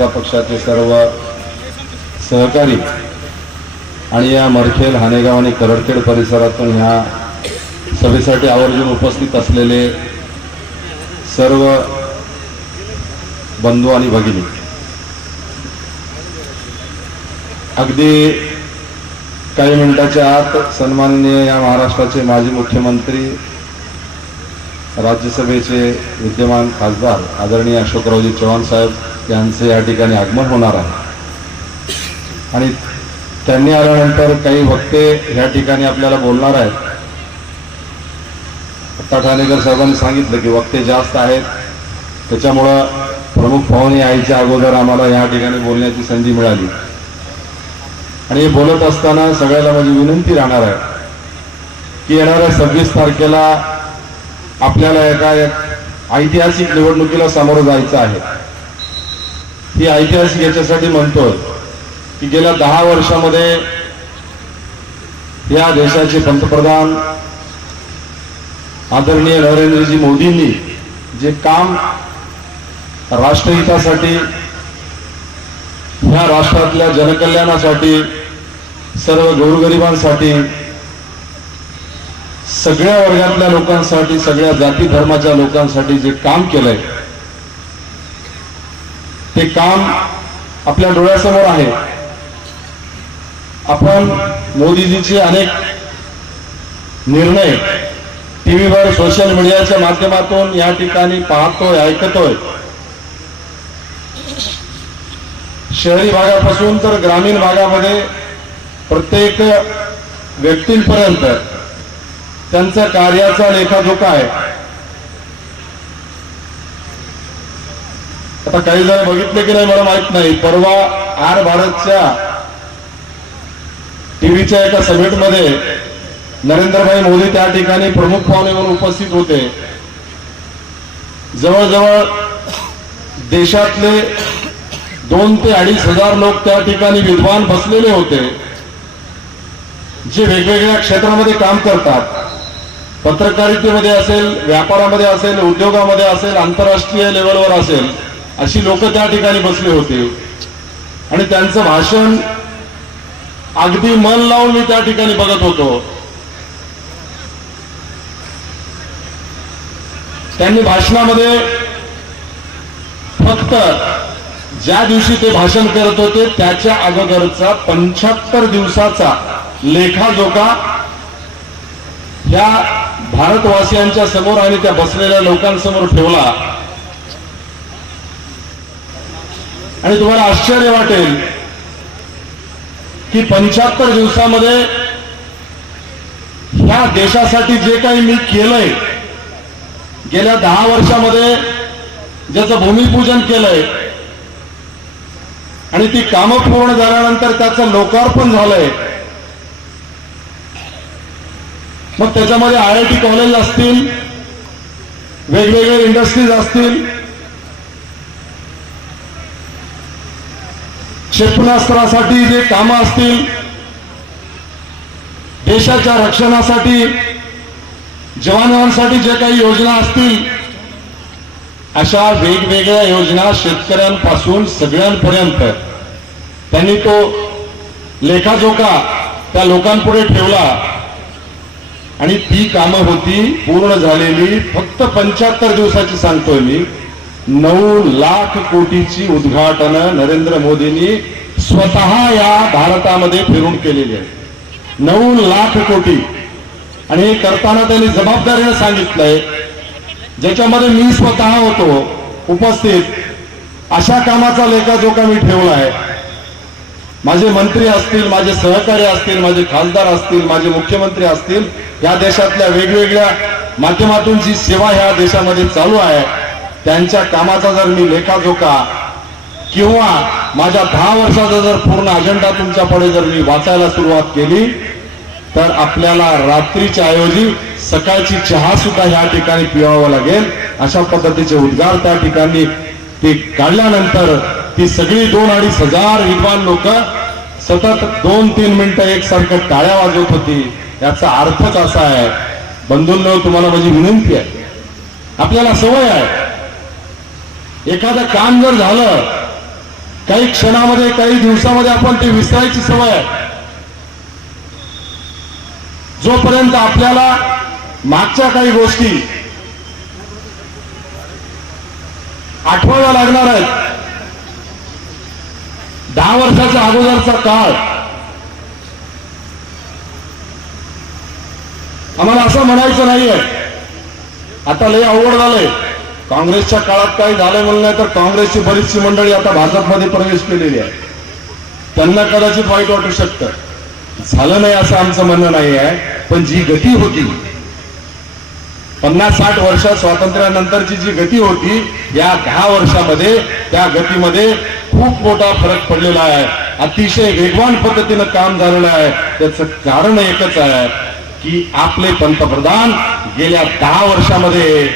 जनता पक्षाचे सर्व सहकारी आणि या मरखेल हानेगाव आणि करडखेड परिसरातून ह्या सभेसाठी आवर्जून उपस्थित असलेले सर्व बंधू आणि भगिनी. अगदी काही मिनिटाच्या आत सन्माननीय या महाराष्ट्राचे माजी मुख्यमंत्री राज्यसभेचे विद्यमान खासदार आदरणीय अशोकरावजी चव्हाण साहेब यांचं या ठिकाणी आगमन होणार आहे. आणि त्यांनी आल्यानंतर काही वक्ते या ठिकाणी आपल्याला बोलणार आहेत. आत्ता ठाणेकर साहेबांनी सांगितलं की वक्ते जास्त आहेत. त्याच्यामुळं प्रमुख पाहुणे यायच्या अगोदर आम्हाला या ठिकाणी बोलण्याची संधी मिळाली. आणि हे बोलत असताना सगळ्याला माझी विनंती राहणार आहे की येणाऱ्या सव्वीस तारखेला आपल्याला एका ऐतिहासिक निवडणुकीला सामोरं जायचं आहे. ही ऐतिहासिक याच्यासाठी म्हणतोय की गेल्या दहा वर्षामध्ये या देशाचे पंतप्रधान आदरणीय नरेंद्रजी मोदींनी जे काम राष्ट्रहितासाठी ह्या राष्ट्रातल्या जनकल्याणासाठी सर्व गोरगरिबांसाठी सगळ्या वर्गातल्या लोकांसाठी सगळ्या जाती धर्माच्या लोकांसाठी जे काम केलंय ते काम आपल्या डोळ्यासमोर आहे. आपण मोदीजीचे अनेक निर्णय टीव्हीवर सोशल मीडियाच्या माध्यमातून या ठिकाणी पाहतोय ऐकतोय. शहरी भागापासून तर ग्रामीण भागामध्ये प्रत्येक व्यक्तींपर्यंत त्यांचा कार्याचा लेखाजोखा आहे. आता काही जण बघितले की नाही मला माहीत नाही. परवा आर भारतच्या टीव्हीच्या एका समिटमध्ये नरेंद्रभाई मोदी त्या ठिकाणी प्रमुख पाहुणे म्हणून उपस्थित होते. जवळजवळ देशातले दोन ते अडीच हजार लोक त्या ठिकाणी विद्वान बसलेले होते जे वेगवेगळ्या क्षेत्रामध्ये काम करतात. पत्रकारितेमध्ये असेल व्यापारामध्ये असेल उद्योगामध्ये असेल आंतरराष्ट्रीय लेवलवर असेल. अशी लोक त्या ठिकाणी बसले होते. आणि त्यांचं भाषण अगदी मन लावून मी त्या ठिकाणी बघत होतो. त्यांनी भाषणामध्ये फक्त ज्या दिवशी ते भाषण करत होते त्याच्या अगोदरचा पंच्याहत्तर दिवसाचा लेखाजोखा ह्या भारतवासियांच्या समोर आणि त्या बसलेल्या लोकांसमोर ठेवला. आणि तुम्हाला आश्चर्य वाटेल की पंच्याहत्तर दिवसामध्ये ह्या देशासाठी जे काही मी केलंय गेल्या दहा वर्षामध्ये ज्याचं भूमिपूजन केलंय आणि ती कामं पूर्ण झाल्यानंतर त्याचं लोकार्पण झालंय मग त्याच्यामध्ये आय आय टी कॉलेज असतील वेगवेगळे इंडस्ट्रीज असतील क्षेपणास्त्रासाठी जे कामं असतील देशाच्या रक्षणासाठी जवानांसाठी जे काही योजना असतील अशा वेगवेगळ्या योजना शेतकऱ्यांपासून सगळ्यांपर्यंत. त्यांनी तो लेखाजोखा त्या लोकांपुढे ठेवला. आणि ती कामं होती पूर्ण झालेली फक्त पंच्याहत्तर दिवसाची सांगतोय मी. नऊ लाख कोटीची उद्घाटन नरेंद्र मोदींनी स्वतः या भारतामध्ये फिरून केलेली आहे. नऊ लाख कोटी. आणि हे करताना त्यांनी जबाबदारीनं सांगितलंय ज्याच्यामध्ये मी स्वतः होतो उपस्थित अशा कामाचा लेखा जोखा मी ठेवला आहे. माझे मंत्री असतील माझे सहकारी असतील माझे खासदार असतील माझे मुख्यमंत्री असतील या देशातल्या वेगवेगळ्या माध्यमातून जी सेवा ह्या देशामध्ये चालू आहे त्यांच्या कामाचा जर मी लेखाजोखा किंवा माझ्या दहा वर्षाचा जर पूर्ण अजेंडा तुमच्याकडे जर मी वाचायला सुरुवात केली तर आपल्याला रात्रीच्या ऐवजी सकाळची चहा सुद्धा ह्या ठिकाणी पिवावं लागेल. अशा पद्धतीचे उद्गार त्या ठिकाणी ते काढल्यानंतर ती सगळी दोन अडीच हजार विद्वान लोक सतत दोन तीन मिनिटं एकसारखं टाळ्या वाजवत होती. याचा अर्थच असा आहे. बंधूंनो तुम्हाला माझी विनंती आहे. आपल्याला सवय आहे. एखादं काम जर झालं काही क्षणामध्ये काही दिवसामध्ये आपण ते विसरायची सवय आहे. जोपर्यंत आपल्याला मागच्या काही गोष्टी आठवाव्या लागणार आहेत दहा वर्षाच्या अगोदरचा काळ आम्हाला असं म्हणायचं नाहीये आता लय अवघड झालंय. काँग्रेसच्या काळात काही झालं म्हणलं नाही तर काँग्रेसची बरीचशी मंडळी आता भाजपमध्ये प्रवेश केलेली आहे. त्यांना कदाचित वाईट वाटू शकतं. झालं नाही असं आमचं म्हणणं नाही आहे पण जी गती होती पन्नास साठ वर्षात स्वातंत्र्यानंतरची जी गती होती या दहा वर्षामध्ये त्या गतीमध्ये खूप मोठा फरक पडलेला आहे. अतिशय वेगवान पद्धतीनं काम झालेलं आहे. त्याचं कारण एकच आहे की आपले पंतप्रधान गेल्या दहा वर्षामध्ये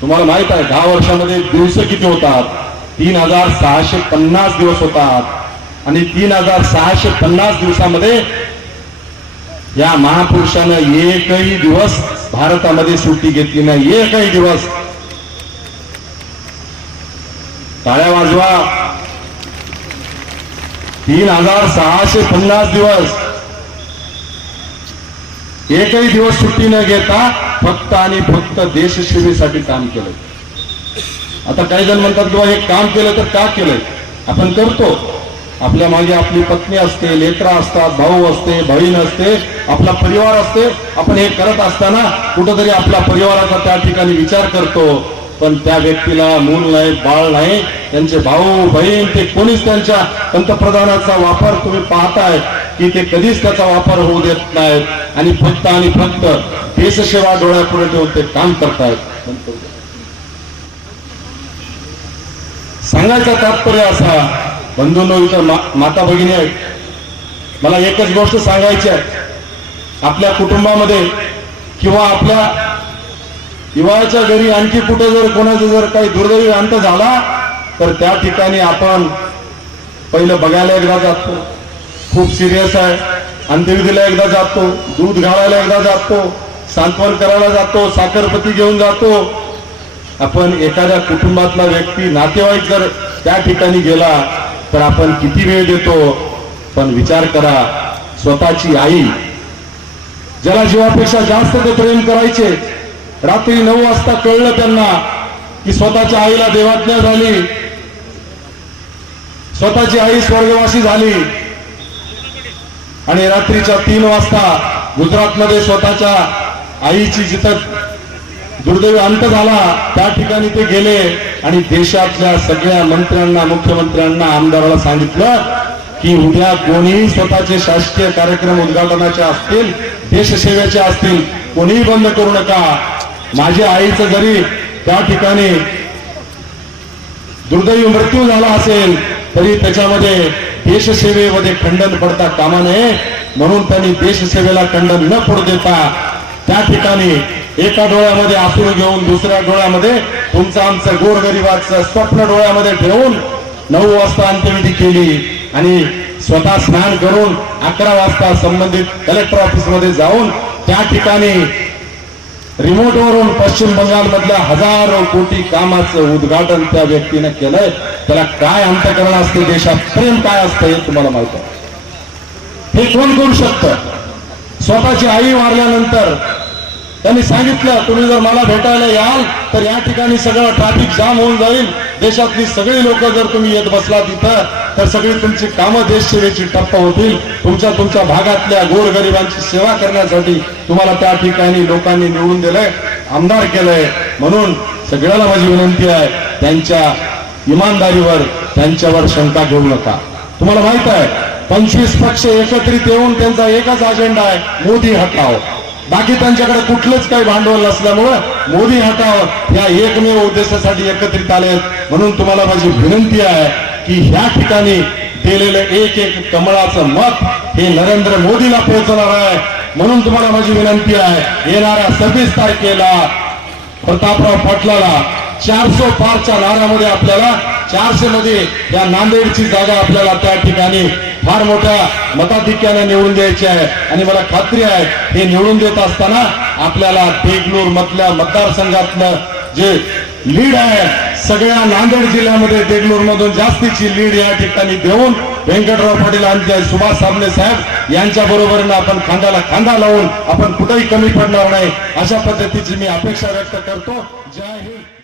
तुम्हाला माहीत आहे दहा वर्षामध्ये दिवस किती होतात? तीन हजार सहाशे पन्नास दिवस होतात. आणि तीन हजार सहाशे पन्नास दिवसामध्ये या महापुरुषानं एकही दिवस भारतामध्ये सुट्टी घेतली नाही. एकही दिवस. टाळ्या वाजवा. तीन हजार सहाशे पन्नास दिवस. एकही दिवस सुट्टी न घेता फक्त आणि फक्त देशसेवेसाठी काम केलं आता काही जण म्हणतात किंवा हे काम केलं तर का केलंय? आपण करतो. आपल्या मागे आपली पत्नी असते लेकरा असतात भाऊ असते बहीण असते आपला परिवार असते. आपण हे करत असताना कुठंतरी आपल्या परिवाराचा त्या ठिकाणी विचार करतो. पण त्या व्यक्तीला मूल नाही बाळ नाही त्यांचे भाऊ बहीण ते कोणीच त्यांच्या पंतप्रधानाचा वापर तुम्ही पाहताय की ते कधीच त्याचा वापर होऊ देत नाहीत. आणि फक्त आणि फक्त देशसेवा डोळ्यापुढे ठेवून ते काम करतायत. सांगायचा तात्पर्य असा बंधूंनो इथं मा- माता भगिनी आहेत. मला एकच गोष्ट सांगायची आहे. आपल्या कुटुंबामध्ये किंवा आपल्या हिवाळ्याच्या घरी आणखी कुठे जर कोणाचा जर काही दुर्दैवी अंत झाला तर त्या ठिकाणी आपण पहिलं बघायला एकदा जातो. खूप सिरियस आहे. अंत्यविधीला एकदा जातो. दूध घालायला एकदा जातो. सांत्वन करायला जातो साखरपती घेऊन जातो. आपण एखाद्या कुटुंबातला व्यक्ती नातेवाईक जर त्या ठिकाणी गेला तर आपण किती वेळ देतो? पण विचार करा स्वतःची आई ज्याला जीवापेक्षा जास्त ते प्रेम करायचे. रात्री नऊ वाजता कळलं त्यांना की स्वतःच्या आईला देवाज्ञा झाली. स्वतःची आई स्वर्गवासी झाली. आणि रात्रीच्या तीन वाजता गुजरातमध्ये स्वतःच्या आईची जिथं दुर्दैव अंत झाला त्या ठिकाणी ते गेले आणि देशातल्या सगळ्या मंत्र्यांना मुख्यमंत्र्यांना आमदाराला सांगितलं की उद्या कोणीही स्वतःचे शासकीय कार्यक्रम उद्घाटनाचे असतील देशसेवेचे असतील कोणीही बंद करू नका. माझ्या आईचं जरी त्या ठिकाणी दुर्दैवी मृत्यू झाला असेल तरी त्याच्यामध्ये देशसेवेमध्ये खंडन पडता कामा नये. म्हणून त्यांनी देशसेवेला खंडन न पडू देता त्या ठिकाणी एका डोळ्यामध्ये आसरू घेऊन दुसऱ्या डोळ्यामध्ये तुमचं आमचं गोरगरिबाचं स्वप्न डोळ्यामध्ये ठेवून नऊ वाजता अंत्यविधी केली आणि स्वतः स्नान करून अकरा वाजता संबंधित कलेक्टर ऑफिसमध्ये जाऊन त्या ठिकाणी रिमोट वरून पश्चिम बंगाल मधल्या हजारो कोटी कामाचं उद्घाटन त्या व्यक्तीने केलंय. त्याला काय अंतकरण असते देशात प्रेम काय असतं हे तुम्हाला माहीत आहे. हे कोण करू शकतं? स्वतःची आई मारल्यानंतर त्यांनी सांगितलं तुम्ही जर मला भेटायला याल तर या ठिकाणी सगळं ट्रॅफिक जाम होऊन जाईल. देशातली सगळी लोक जर तुम्ही येत बसला तिथं तर सगळी तुमची कामं देशसेवेची टप्प होतील. तुमच्या तुमच्या भागातल्या गोरगरिबांची सेवा करण्यासाठी तुम्हाला त्या ठिकाणी लोकांनी निवडून दिलंय आमदार केलंय. म्हणून सगळ्याला माझी विनंती आहे त्यांच्या इमानदारीवर त्यांच्यावर शंका घेऊ नका. तुम्हाला माहीत आहे पंचवीस पक्ष एकत्रित येऊन त्यांचा एकच अजेंडा आहे मोदी हटाव. बाकी त्यांच्याकडे कुठलंच काही भांडवल नसल्यामुळं मोदी हटाव या एकमेव उद्देशासाठी एकत्रित आले म्हणून तुम्हाला माझी विनंती आहे की ह्या ठिकाणी दिलेलं एक एक कमळाचं मत हे नरेंद्र मोदीला पोहोचणार आहे. म्हणून तुम्हाला माझी विनंती आहे येणाऱ्या सव्वीस तारखेला प्रतापराव पाटलाला चारशे पारच्या नाऱ्यामध्ये आपल्याला चारशे मध्ये या नांदेडची जागा आपल्याला त्या ठिकाणी फार मोठ्या मताधिक्याने निवडून द्यायची आहे. आणि मला खात्री आहे हे निवडून देत असताना आपल्याला देगलूर मधल्या मतदारसंघातलं जे लीड आहे सगळ्या नांदेड जिल्ह्यामध्ये देगलूर मधून जास्तीची लीड या ठिकाणी देऊन व्यंकटराव पाटील आणि सुभाष साबणे साहेब यांच्या बरोबरीनं आपण खांद्याला खांदा लावून आपण कुठेही कमी पडणार नाही. अशा पद्धतीची मी अपेक्षा व्यक्त करतो. जय हिंद.